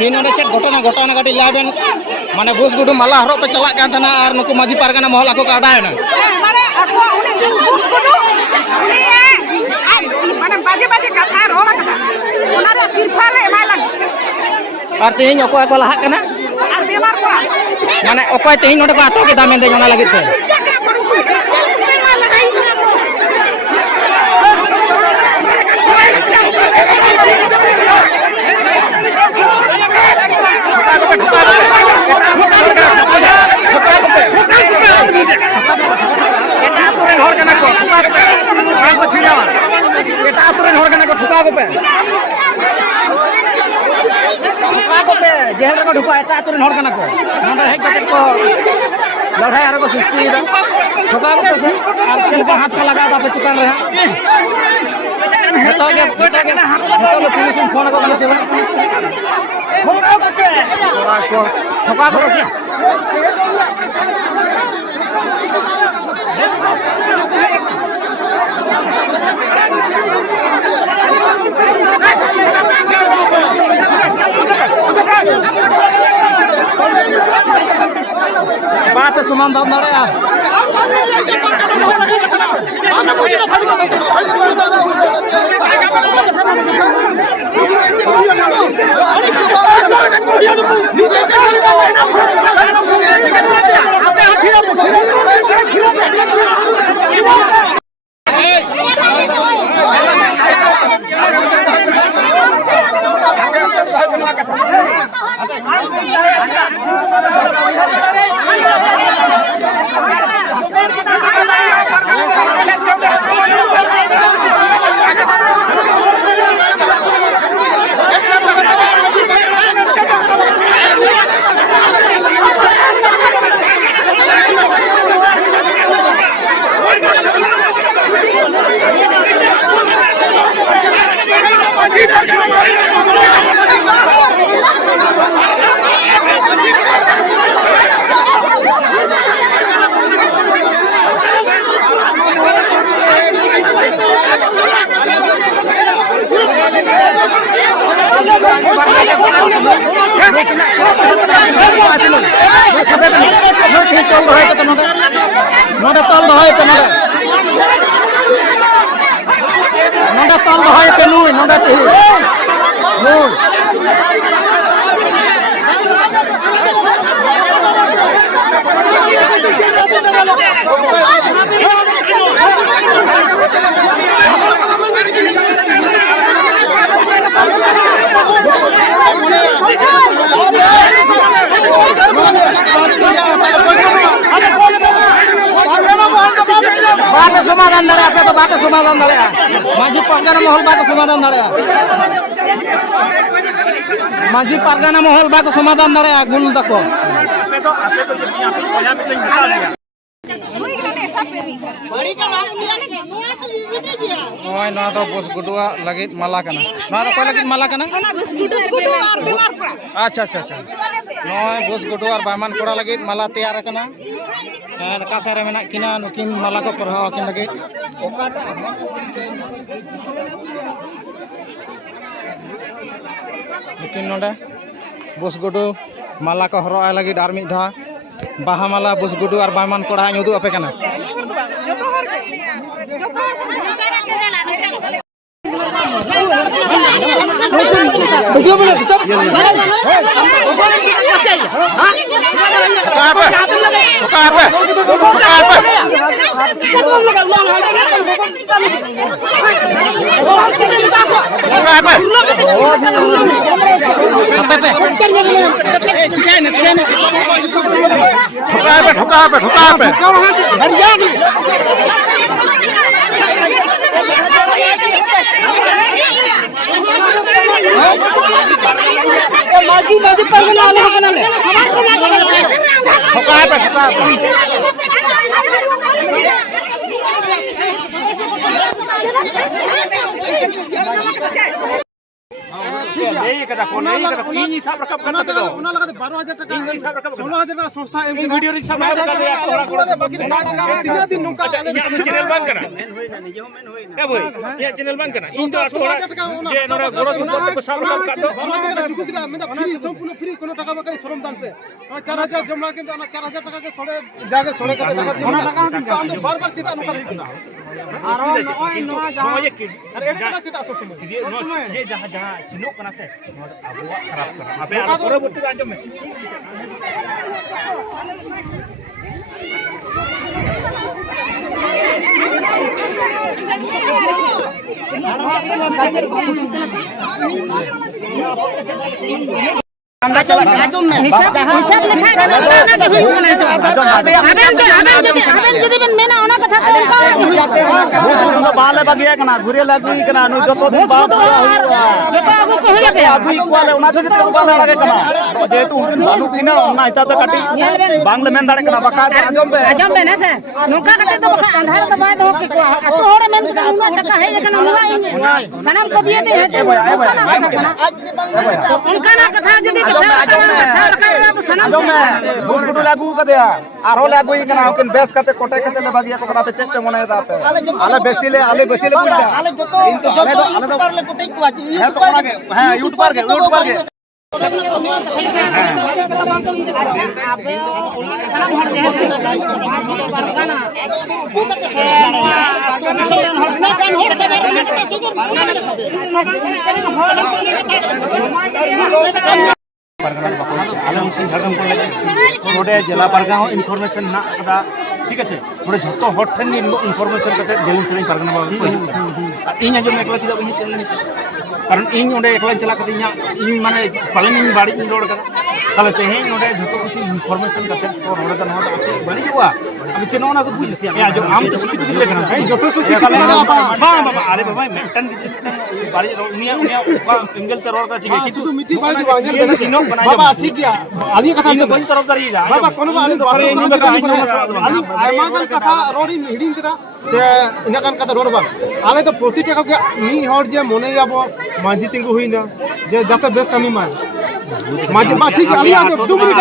तीन चेक घटना घटना कटी लाबेन माने बुस गुडू माला हरो पे चला कान थाना और नुकु माजी पारगाना महल आको काडायना माने आको उनी बुस गुडू उनी माने बाजे बाजे कथा रोला कथा ओना रे सिरफा रे एमा लाग और तेहिन अको को लहा कना और बेमार कोड़ा माने अको तेहिन नोडे को आतो के दामे दे ओना लागित ते जेहल को ढुका एटा आतुरन हर कना को नोडे हेज कते को लड़ाई आरो को सृष्टि दा ठोका को से और केन को हाथ का लगा दा पे चिकन रे हेतो के पुलिस फोन को कना से ठोका को से बात समान दाम ना यार नोडे तल दहाय पे नोडे तल दहाय पे नुई नोडे ते नुई बात समाधान दारे आपे तो बात समाधान दारे माजी पारगाना महल बात समाधान दारे माजी पारगाना महल बात समाधान दारे गुल तको आपे तो यहाँ पे बता दिया ओय ना तो बस गुडुआ लगित माला कना ना तो कोई लगित माला कना बस गुडु और बेमार पड़ा अच्छा अच्छा अच्छा नय बस गुडु और बामान कोड़ा लगित माला तैयार कना और कासारे मेना किना नुकिन माला को परहा किन लगे ओकाटा नुकिन नोडे बस गुडु माला को हरो आय लगित आर मिद धा बाहा माला बस गुडु और बामान कोड़ा नुदु आपे कना वीडियो में चुप ठोका पे नहीं कदा को नहीं कदा को इन हिसाब रकम करना तो उना लगा 12000 টাকা इन हिसाब रकम 16000 টাকা संस्था एम वीडियो हिसाब रकम कर दिया थोड़ा तीन दिन नुका ये चैनल बंद करना क्या भाई ये चैनल बंद करना इन तो थोड़ा ये नोरा गोरो संपत्ति को सब रकम कर दो 12000 টাকা চুক্তি দিলা মানে ফ্রি সম্পূর্ণ ফ্রি কোনো টাকা বাকারি শ্রম দান পে 4000 জমা কিন্তু 4000 টাকা কে সরে জায়গা সরে করে দেখা দিও না টাকা কিন্তু আমরা বারবার চিন্তা নুকা দিনা আর নয় নয় যা আর এটা কথা চিন্তা সব সময় ये जहां जहां सिनोक कना से अबुआ खराब कर अबे आरो परवर्ती आंजम में हिसाब लिखा है ना कि हुई ना हमें যদি মেনা ওনা কথা बाले बगिया कना घुरे लागुई कना नु जतो दिन बा जतो आगु को होया पे अबुई कोले उना जति तो बाले लागे कना जेतु उदिन बालू किना उना इता तो काटी बांग्ले मेन दाड़े कना बका आजम बे ना से नोका कते तो अंधार तो बाय दो के तो होड़े मेन के उना टका है लेकिन उना सनम को दिए दे हटे उनका ना कथा जदी सरकार तो सनम आजम में गुडु लागू कदया आरो लागुई कना उकिन बेस कते कोटे कते ले बगिया को कना पे चेक पे मने दाते आले बेसिले पुडा आले जतो पारले कोटै को आज यूट्यूबर के जिला परगना इनफॉर्मेशन ना कदा ठीक है थोड़े जो हर ठेन इनफॉर्मेशन करते जेलिंग से परगना बाबू इन आजम एकला चला बही चलने कारण इन ओडे एकला चला करते इन माने पालन इन बाड़ी इन रोड कर ताले तेहें ओडे जतो कुछ इनफॉर्मेशन करते तो रोड का नोट बड़ी जुआ अब चेनो ना तो बुझ या जो आम तो सिटी दिले करना है जो तो सिटी बाबा अरे बाबा मेंटेन बाड़ी उनिया एंगल ते रोड का ठीक है किछु मिट्टी बाई दिवा सिनो बनाया बाबा ठीक गया आली कथा इन बन तरफ करी जा बाबा कोनो आली बारे इन आली Aima kan kata road in hiding kita se ina kan kata road bang ale to proti taka ke ni hor je mone jabo maji tingu huina je jate bes kami man maji ma ठीक ali ado 2 minute